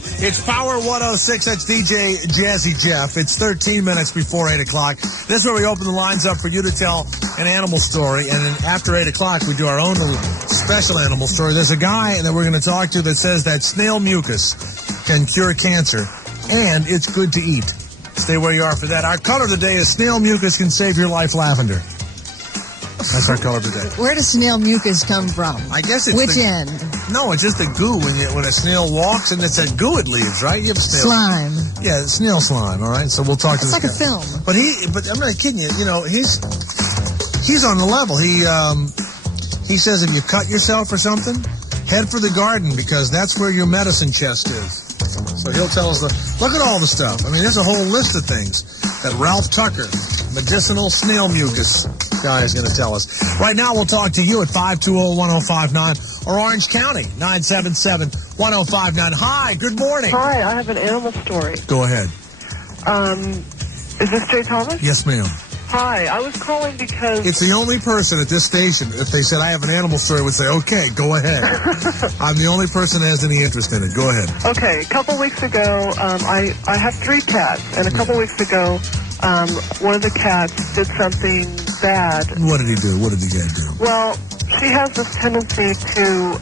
go. It's Power 106. That's DJ Jazzy Jeff. It's 13 minutes before 8 o'clock. This is where we open the lines up for you to tell an animal story. And then after 8 o'clock, we do our own little special animal story. There's a guy that we're going to talk to that says that snail mucus can cure cancer, and it's good to eat. Stay where you are for that. Our color of the day is snail mucus can save your life, lavender. That's our color of the day. Where does snail mucus come from? I guess it's Which end? No, it's just the goo when a snail walks, and it's that goo it leaves, right? You have snail slime. Yeah, snail slime. All right, so we'll talk to this guy. It's like a film. But I'm not kidding you. You know, he's on the level. He says if you cut yourself or something, head for the garden because that's where your medicine chest is. So he'll tell us look at all the stuff. I mean, there's a whole list of things that Ralph Tucker, medicinal snail mucus guy, is going to tell us. Right now, we'll talk to you at 520-1059 or Orange County, 977-1059. Hi, good morning. Hi, I have an animal story. Go ahead. Is this Jay Thomas? Yes, ma'am. Hi, I was calling because... It's the only person at this station, if they said I have an animal story, would say, okay, go ahead. I'm the only person that has any interest in it. Go ahead. Okay, a couple weeks ago, I have 3 cats, and a couple weeks ago, one of the cats did something bad. What did he do? What did the cat do? Well, she has this tendency to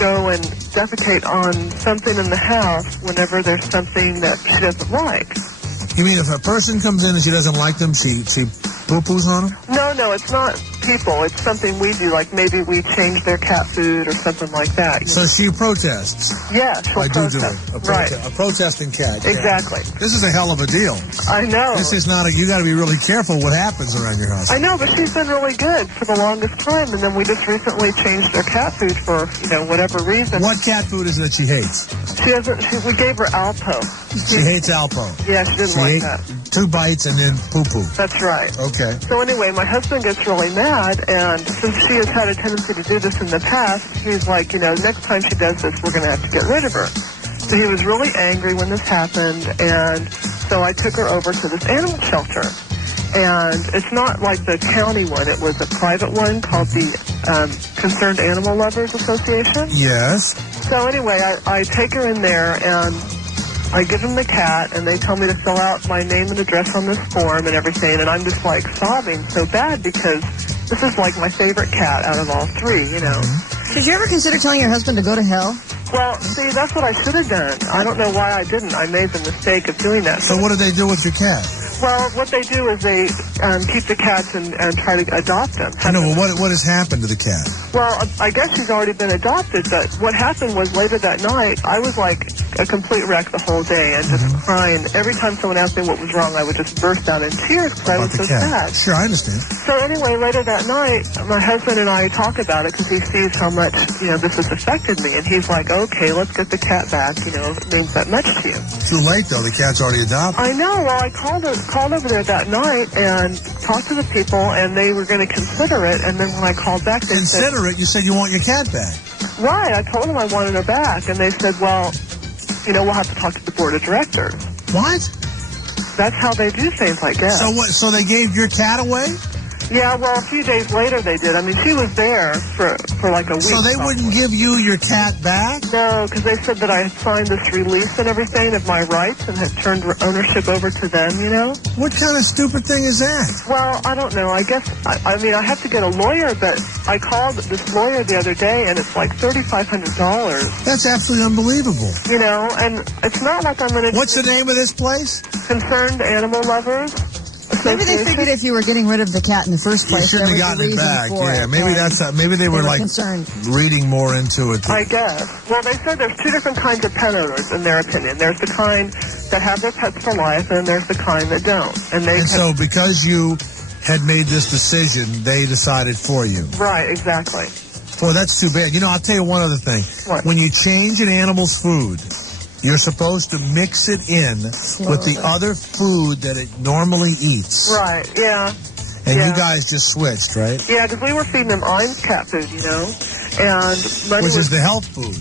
go and defecate on something in the house whenever there's something that she doesn't like. You mean if a person comes in and she doesn't like them, she poo-poos on them? No, it's not people. It's something we do, like maybe we change their cat food or something like that. So she protests? Yeah, she'll protest. A protesting cat. Exactly. Yeah. This is a hell of a deal. I know. This is not you got to be really careful what happens around your house. I know, but she's been really good for the longest time, and then we just recently changed their cat food for, whatever reason. What cat food is it that she hates? We gave her Alpo. She hates Alpo. Yeah, she didn't like that. 2 bites and then poo-poo. That's right. Okay. So anyway, my husband gets really mad, and since she has had a tendency to do this in the past, he's like, next time she does this, we're going to have to get rid of her. So he was really angry when this happened, and so I took her over to this animal shelter. And it's not like the county one. It was a private one called the Concerned Animal Lovers Association. Yes. So anyway, I take her in there, and I give them the cat, and they tell me to fill out my name and address on this form and everything, and I'm just like sobbing so bad because this is like my favorite cat out of all 3, Did you ever consider telling your husband to go to hell? Well, see, that's what I should have done. I don't know why I didn't. I made the mistake of doing that. So what do they do with your cat? Well, what they do is they keep the cats and try to adopt them. I know, but what has happened to the cat? Well, I guess she's already been adopted, but what happened was later that night, I was like a complete wreck the whole day and just crying. Every time someone asked me what was wrong, I would just burst out in tears because I was so sad. Sure, I understand. So anyway, later that night, my husband and I talk about it because he sees how much, this has affected me. And he's like, okay, let's get the cat back. It means that much to you. Too late, though. The cat's already adopted. I know. Well, I called over there that night and talked to the people, and they were going to consider it. And then when I called back, they said... Consider it? You said you want your cat back. Right. I told them I wanted her back. And they said, well, we'll have to talk to the board of directors. What? That's how they do things, I guess. So what? So they gave your cat away? Yeah, well, a few days later they did. I mean, she was there for like a week. So they wouldn't give you your cat back? No, because they said that I had signed this release and everything of my rights and had turned ownership over to them, What kind of stupid thing is that? Well, I don't know. I guess, I have to get a lawyer, but I called this lawyer the other day, and it's like $3,500. That's absolutely unbelievable. And it's not like I'm going to... What's the name of this place? Concerned Animal Lovers. Maybe they figured if you were getting rid of the cat in the first place, you shouldn't have gotten it back. Yeah, maybe maybe they were like concerned. Reading more into it. I guess. Well, they said there's 2 different kinds of pet owners, in their opinion. There's the kind that have their pets for life, and there's the kind that don't. And so because you had made this decision, they decided for you. Right, exactly. Well, that's too bad. I'll tell you one other thing. What? When you change an animal's food, you're supposed to mix it in with the other food that it normally eats. Right, yeah. And you guys just switched, right? Yeah, because we were feeding them Iams cat food, and which is the health food.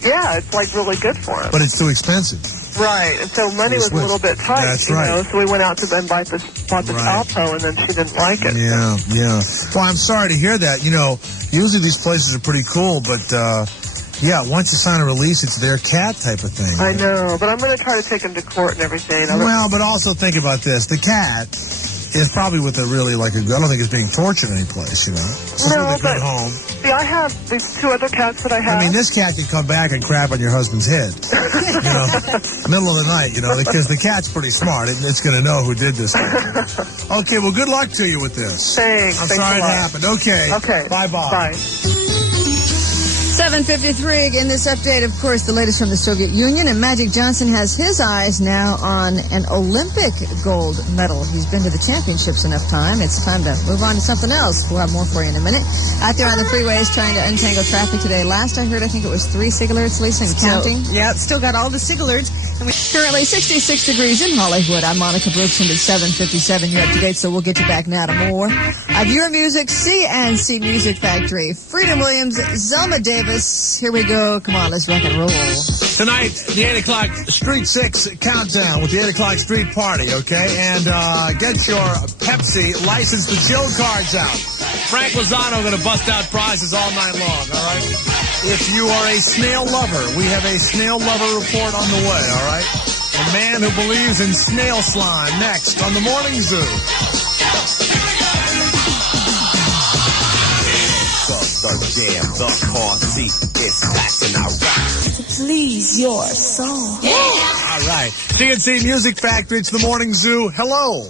Yeah, it's like really good for them. But it's too expensive. Right, and so money was a little bit tight. That's right. So we went out to then bought this Alpo, and then she didn't like it. Yeah. Well, I'm sorry to hear that. Usually these places are pretty cool, but Yeah, once you sign a release, it's their cat type of thing. I know, but I'm going to try to take him to court and everything. Well, but also think about this. The cat is probably with a really, I don't think it's being tortured any place, you know? It's No, with a good but- home. See, I have these 2 other cats that I have. I mean, this cat could come back and crap on your husband's head, you know, middle of the night, you know, because the cat's pretty smart. It's going to know who did this thing. Okay, well, good luck to you with this. Thanks. I'm Thanks sorry a it lot. happened. Okay. Okay. Bye-bye. Bye. 7:53. In this update, of course, the latest from the Soviet Union, and Magic Johnson has his eyes now on an Olympic gold medal. He's been to the championships enough time. It's time to move on to something else. We'll have more for you in a minute. Out there on the freeways trying to untangle traffic today. Last I heard, I think it was 3 cigarettes, Lisa, and counting. Yep, still got all the cigarettes. Currently 66 degrees in Hollywood. I'm Monica Brooks, and it's 7:57. You're up to date, so we'll get you back now to more of your music. C&C Music Factory. Freedom Williams, Zelma Davis. Here we go. Come on, let's rock and roll. Tonight, the 8 o'clock Street 6 countdown with the 8 o'clock Street Party, okay? And get your Pepsi License to Chill cards out. Frank Lozano going to bust out prizes all night long, all right? If you are a snail lover, we have a snail lover report on the way, all right? A man who believes in snail slime next on the Morning Zoo. The jam, the party is back and I rock. To please your soul. All right. C&C Music Factory, it's the Morning Zoo. Hello.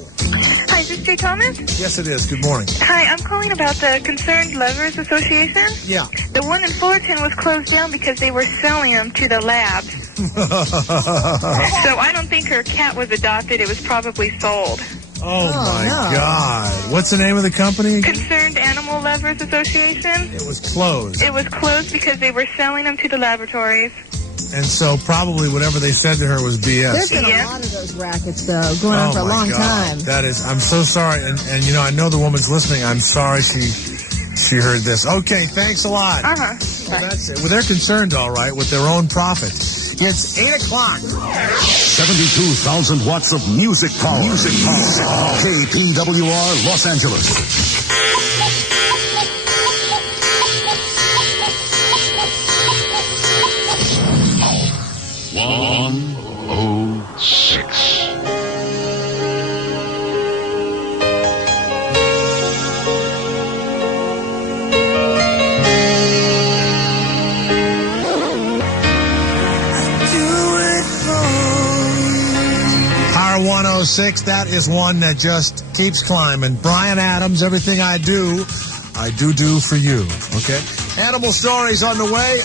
Hi, is this Jay Thomas? Yes, it is. Good morning. Hi, I'm calling about the Concerned Lovers Association. Yeah. The one in Fullerton was closed down because they were selling them to the labs. So I don't think her cat was adopted. It was probably sold. Oh, my no. God. What's the name of the company? Concerned Animal Lovers Association. It was closed. It was closed because they were selling them to the laboratories. And so probably whatever they said to her was BS. There's been Yeah. a lot of those rackets, though, going on for a my long God. time. That is, I'm so sorry. And you know, I know the woman's listening. I'm sorry she heard this. Okay, thanks a lot. Uh-huh. Well, that's it. Well, they're concerned, all right, with their own profit. It's 8 o'clock. 72,000 watts of music power. Music power. KPWR Los Angeles. Power 106, that is one that just keeps climbing. Brian Adams, everything I do for you. Okay? Animal stories on the way.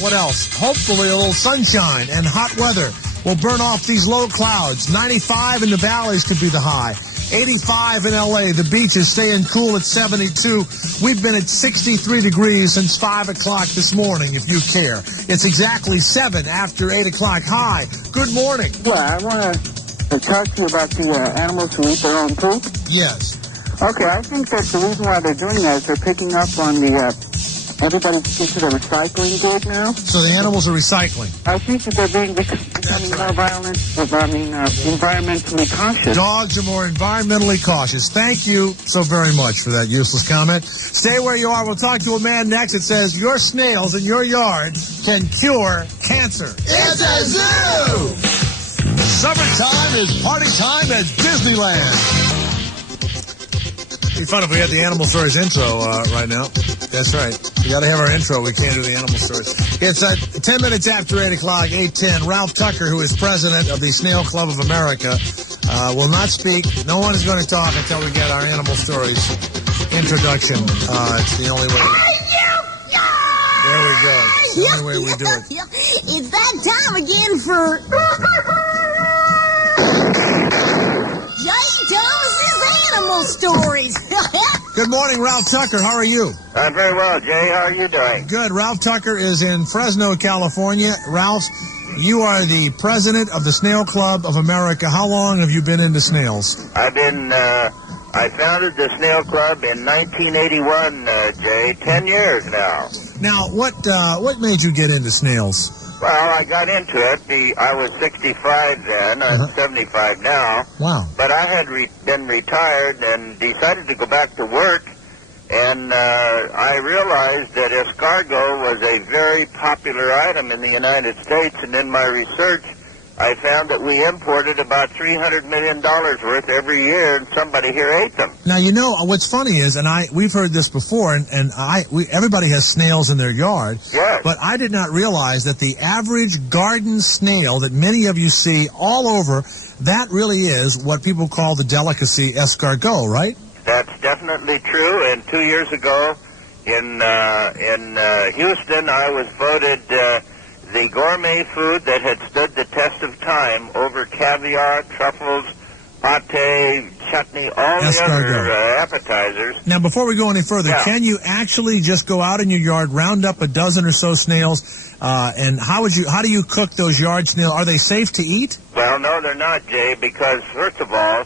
What else? Hopefully a little sunshine and hot weather will burn off these low clouds. 95 in the valleys could be the high. 85 in L.A. The beach is staying cool at 72. We've been at 63 degrees since 5 o'clock this morning, if you care. It's exactly 7 after 8 o'clock. Hi. Good morning. Yeah, I want to talk to you about the animals who eat their own poop. Yes. Okay, I think that the reason why they're doing that is they're picking up on the everybody's into the recycling good now. So the animals are recycling. I think that they're becoming more violent. Environmentally cautious. Dogs are more environmentally cautious. Thank you so very much for that useless comment. Stay where you are. We'll talk to a man next that says your snails in your yard can cure cancer. It's a zoo! Summertime is party time at Disneyland. It'd be fun if we had the Animal Stories intro right now. That's right. We got to have our intro. We can't do the Animal Stories. It's 10 minutes after 8 o'clock, 8:10. Ralph Tucker, who is president of the Snail Club of America, will not speak. No one is going to talk until we get our Animal Stories introduction. It's the only way. There we go. It's the only way we do it. It's that time again for Jay Thomas's Animal Stories. Good morning, Ralph Tucker. How are you? I'm very well, Jay. How are you doing? Good. Ralph Tucker is in Fresno, California. Ralph, you are the president of the Snail Club of America. How long have you been into snails? I founded the Snail Club in 1981, Jay. 10 years now. Now, what made you get into snails? Well, I got into it. I was 65 then. I'm 75 now. Wow. But I had been retired and decided to go back to work. And I realized that escargot was a very popular item in the United States, and in my research, I found that we imported about $300 million worth every year, and somebody here ate them. Now, you know, what's funny is, and we've heard this before, and everybody has snails in their yard. Yes. But I did not realize that the average garden snail that many of you see all over, that really is what people call the delicacy escargot, right? That's definitely true, and 2 years ago in Houston, I was voted the gourmet food that had stood the test of time over caviar, truffles, pate, chutney, all the other appetizers. Now, before we go any further, can you actually just go out in your yard, round up a dozen or so snails, and how do you cook those yard snails? Are they safe to eat? Well, no, they're not, Jay, because first of all,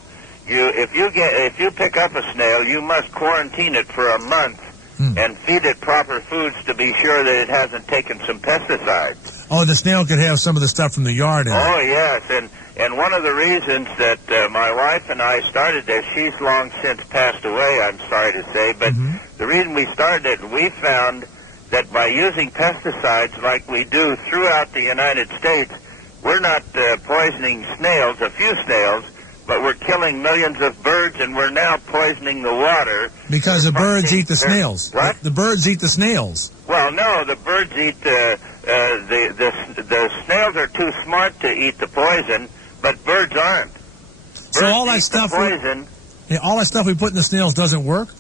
if you pick up a snail, you must quarantine it for a month and feed it proper foods to be sure that it hasn't taken some pesticides. Oh, the snail could have some of the stuff from the yard in it. Oh, yes, and one of the reasons that my wife and I started this, she's long since passed away, I'm sorry to say, but the reason we started it, we found that by using pesticides like we do throughout the United States, we're not poisoning snails, a few snails, but we're killing millions of birds, and we're now poisoning the water. Because the birds eat the snails. What? The birds eat the snails. Well, no, the birds eat the snails are too smart to eat the poison, but birds aren't. So all that stuff, all that stuff we put in the snails doesn't work?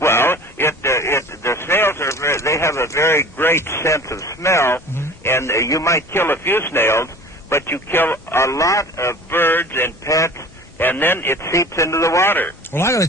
Well, the snails they have a very great sense of smell, and you might kill a few snails, but you kill a lot of birds and pets, and then it seeps into the water. Well, I got to